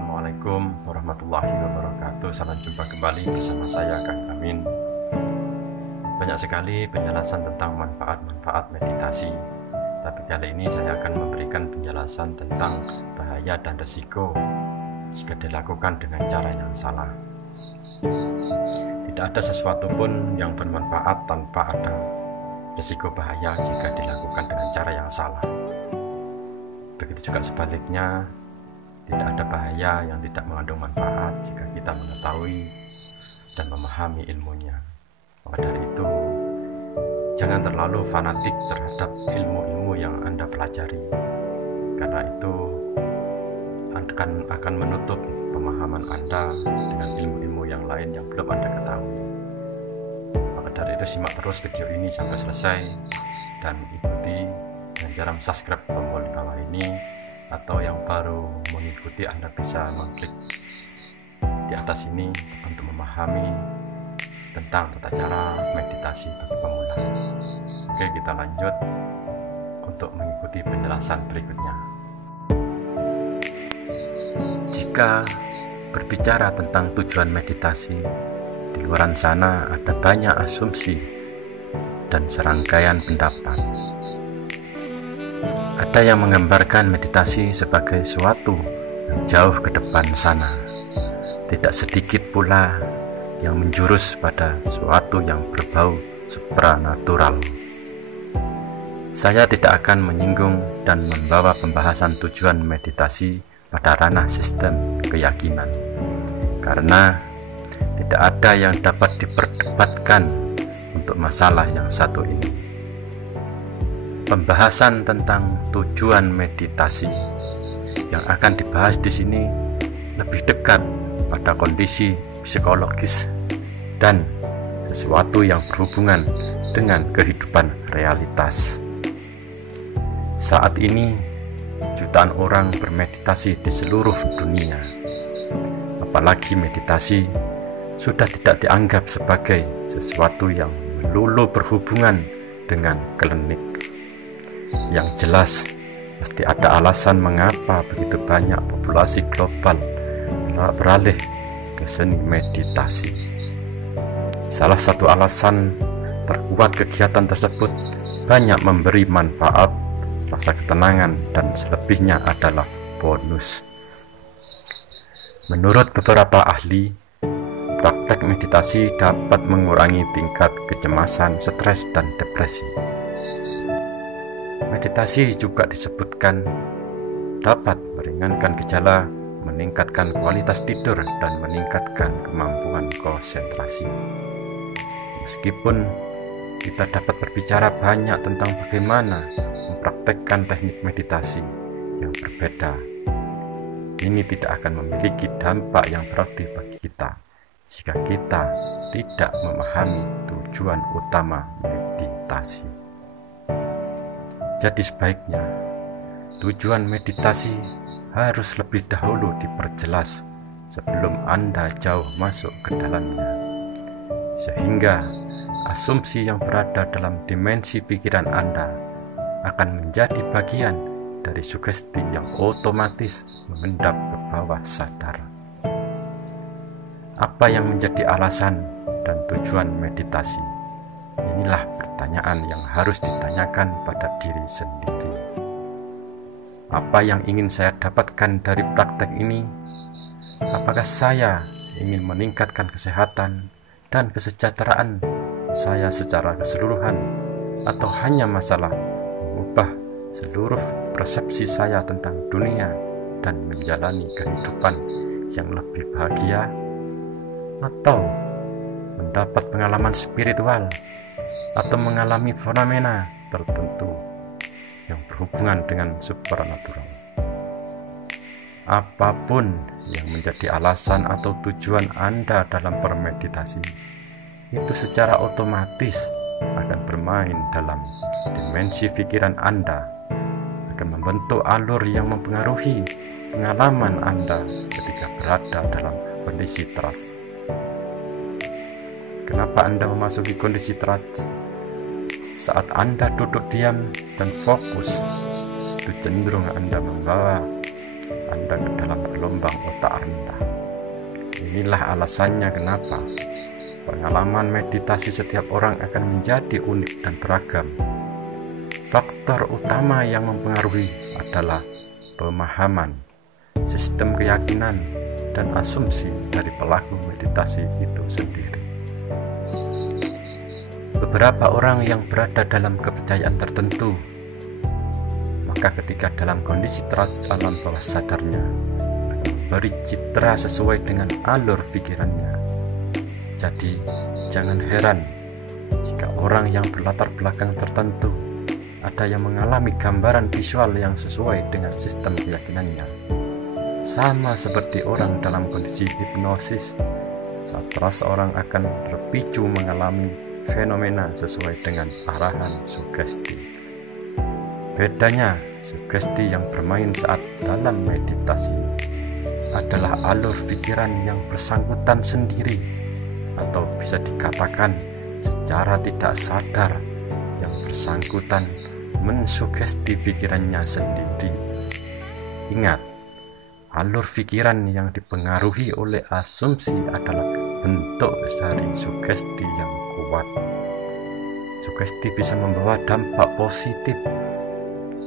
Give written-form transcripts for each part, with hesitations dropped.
Assalamualaikum warahmatullahi wabarakatuh. Salam jumpa kembali bersama saya Kang Amin. Banyak sekali penjelasan tentang manfaat-manfaat meditasi, tapi kali ini saya akan memberikan penjelasan tentang bahaya dan resiko jika dilakukan dengan cara yang salah. Tidak ada sesuatu pun yang bermanfaat tanpa ada resiko bahaya jika dilakukan dengan cara yang salah. Begitu juga sebaliknya, tidak ada bahaya yang tidak mengandung manfaat jika kita mengetahui dan memahami ilmunya. Maka dari itu, jangan terlalu fanatik terhadap ilmu-ilmu yang Anda pelajari, karena itu akan menutup pemahaman Anda dengan ilmu-ilmu yang lain yang belum Anda ketahui. Maka dari itu, simak terus video ini sampai selesai dan ikuti dengan cara subscribe tombol di bawah ini, atau yang baru mengikuti Anda bisa mengklik di atas ini untuk memahami tentang tata cara meditasi bagi pemula. Oke, kita lanjut untuk mengikuti penjelasan berikutnya. Jika berbicara tentang tujuan meditasi, di luar sana ada banyak asumsi dan serangkaian pendapat. Ada yang menggambarkan meditasi sebagai suatu yang jauh ke depan sana. Tidak sedikit pula yang menjurus pada suatu yang berbau supranatural. Saya tidak akan menyinggung dan membawa pembahasan tujuan meditasi pada ranah sistem keyakinan, karena tidak ada yang dapat diperdebatkan untuk masalah yang satu ini. Pembahasan tentang tujuan meditasi yang akan dibahas di sini lebih dekat pada kondisi psikologis dan sesuatu yang berhubungan dengan kehidupan realitas. Saat ini, jutaan orang bermeditasi di seluruh dunia. Apalagi meditasi sudah tidak dianggap sebagai sesuatu yang melulu berhubungan dengan klinik. Yang jelas, pasti ada alasan mengapa begitu banyak populasi global beralih ke seni meditasi. Salah satu alasan terkuat kegiatan tersebut banyak memberi manfaat, rasa ketenangan, dan selebihnya adalah bonus. Menurut beberapa ahli, praktek meditasi dapat mengurangi tingkat kecemasan, stres, dan depresi. Meditasi juga disebutkan dapat meringankan gejala, meningkatkan kualitas tidur, dan meningkatkan kemampuan konsentrasi. Meskipun kita dapat berbicara banyak tentang bagaimana mempraktekkan teknik meditasi yang berbeda, ini tidak akan memiliki dampak yang berarti bagi kita jika kita tidak memahami tujuan utama meditasi. Jadi sebaiknya tujuan meditasi harus lebih dahulu diperjelas sebelum Anda jauh masuk ke dalamnya, sehingga asumsi yang berada dalam dimensi pikiran Anda akan menjadi bagian dari sugesti yang otomatis mengendap ke bawah sadar. Apa yang menjadi alasan dan tujuan meditasi? Inilah pertanyaan yang harus ditanyakan pada diri sendiri. Apa yang ingin saya dapatkan dari praktek ini? Apakah saya ingin meningkatkan kesehatan dan kesejahteraan saya secara keseluruhan, atau hanya masalah mengubah seluruh persepsi saya tentang dunia dan menjalani kehidupan yang lebih bahagia, atau mendapat pengalaman spiritual atau mengalami fenomena tertentu yang berhubungan dengan supranatural? Apapun yang menjadi alasan atau tujuan Anda dalam bermeditasi, itu secara otomatis akan bermain dalam dimensi pikiran Anda, akan membentuk alur yang mempengaruhi pengalaman Anda ketika berada dalam kondisi trance. Kenapa Anda memasuki kondisi trance? Saat Anda duduk diam dan fokus, itu cenderung Anda membawa Anda ke dalam gelombang otak rendah. Inilah alasannya kenapa pengalaman meditasi setiap orang akan menjadi unik dan beragam. Faktor utama yang mempengaruhi adalah pemahaman, sistem keyakinan, dan asumsi dari pelaku meditasi itu sendiri. Beberapa orang yang berada dalam kepercayaan tertentu, maka ketika dalam kondisi trans alam bawah sadarnya beri citra sesuai dengan alur pikirannya. Jadi jangan heran jika orang yang berlatar belakang tertentu ada yang mengalami gambaran visual yang sesuai dengan sistem keyakinannya. Sama seperti orang dalam kondisi hipnosis, saat seorang akan terpicu mengalami fenomena sesuai dengan arahan sugesti. Bedanya, sugesti yang bermain saat dalam meditasi adalah alur pikiran yang bersangkutan sendiri, atau bisa dikatakan secara tidak sadar yang bersangkutan mensugesti pikirannya sendiri. Ingat, alur pikiran yang dipengaruhi oleh asumsi adalah bentuk dari sugesti yang kuat. Sugesti bisa membawa dampak positif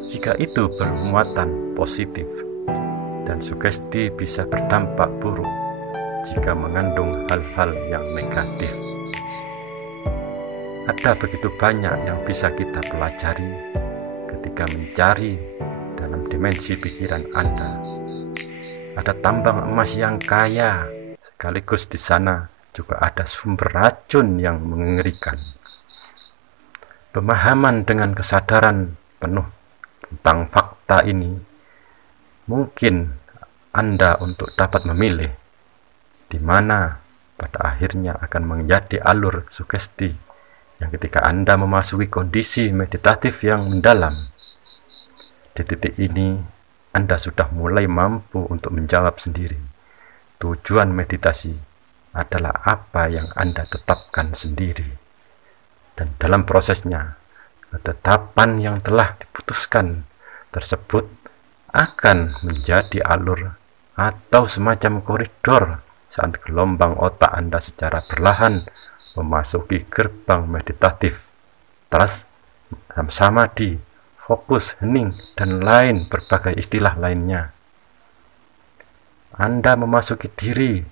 jika itu bermuatan positif, dan sugesti bisa berdampak buruk jika mengandung hal-hal yang negatif. Ada begitu banyak yang bisa kita pelajari ketika mencari dalam dimensi pikiran Anda. Ada tambang emas yang kaya, sekaligus di sana juga ada sumber racun yang mengerikan. Pemahaman dengan kesadaran penuh tentang fakta ini mungkin Anda untuk dapat memilih di mana pada akhirnya akan menjadi alur sugesti yang ketika Anda memasuki kondisi meditatif yang mendalam. Di titik ini Anda sudah mulai mampu untuk menjawab sendiri. Tujuan meditasi adalah apa yang Anda tetapkan sendiri. Dan dalam prosesnya, ketetapan yang telah diputuskan tersebut akan menjadi alur atau semacam koridor saat gelombang otak Anda secara perlahan memasuki gerbang meditatif, trust, samadhi, fokus, hening, dan lain berbagai istilah lainnya. Anda memasuki diri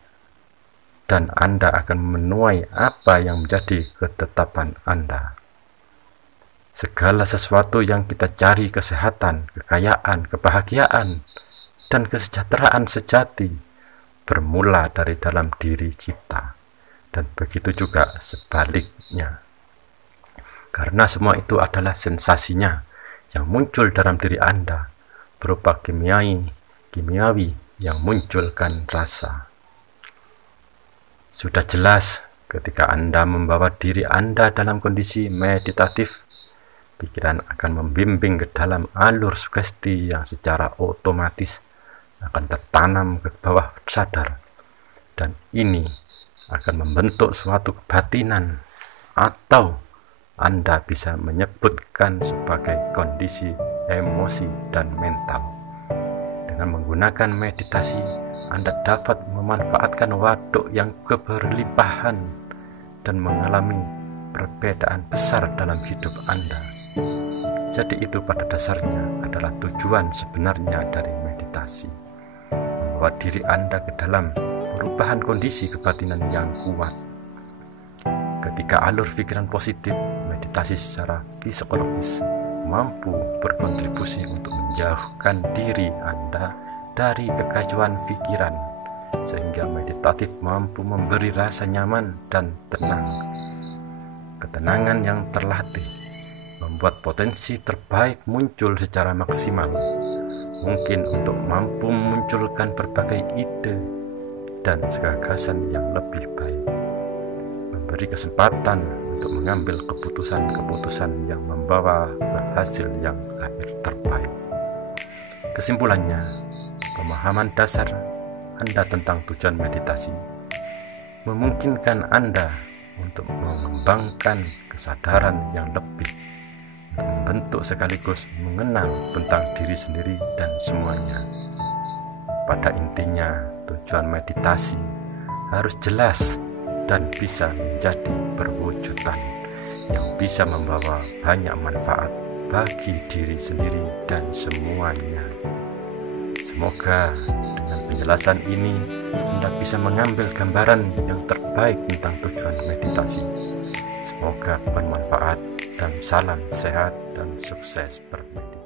dan Anda akan menuai apa yang menjadi ketetapan Anda. Segala sesuatu yang kita cari, kesehatan, kekayaan, kebahagiaan, dan kesejahteraan sejati bermula dari dalam diri kita, dan begitu juga sebaliknya. Karena semua itu adalah sensasinya yang muncul dalam diri Anda berupa kimiawi yang munculkan rasa. Sudah jelas ketika Anda membawa diri Anda dalam kondisi meditatif, pikiran akan membimbing ke dalam alur sugesti yang secara otomatis akan tertanam ke bawah sadar, dan ini akan membentuk suatu kebatinan, atau Anda bisa menyebutkan sebagai kondisi emosi dan mental. Dengan menggunakan meditasi, Anda dapat memanfaatkan waduk yang keberlimpahan dan mengalami perbedaan besar dalam hidup Anda. Jadi itu pada dasarnya adalah tujuan sebenarnya dari meditasi, membawa diri Anda ke dalam perubahan kondisi kebatinan yang kuat. Ketika alur pikiran positif, meditasi secara psikologis mampu berkontribusi untuk menjauhkan diri Anda dari kekacauan pikiran, sehingga meditatif mampu memberi rasa nyaman dan tenang. Ketenangan yang terlatih membuat potensi terbaik muncul secara maksimal, mungkin untuk mampu memunculkan berbagai ide dan gagasan yang lebih baik, memberi kesempatan untuk mengambil keputusan-keputusan yang membawa hasil yang akhir terbaik. Kesimpulannya, pemahaman dasar Anda tentang tujuan meditasi memungkinkan Anda untuk mengembangkan kesadaran yang lebih, membentuk sekaligus mengenal tentang diri sendiri dan semuanya. Pada intinya, tujuan meditasi harus jelas dan bisa menjadi perwujudan yang bisa membawa banyak manfaat bagi diri sendiri dan semuanya. Semoga dengan penjelasan ini Anda bisa mengambil gambaran yang terbaik tentang tujuan meditasi. Semoga bermanfaat dan salam sehat dan sukses bermeditasi.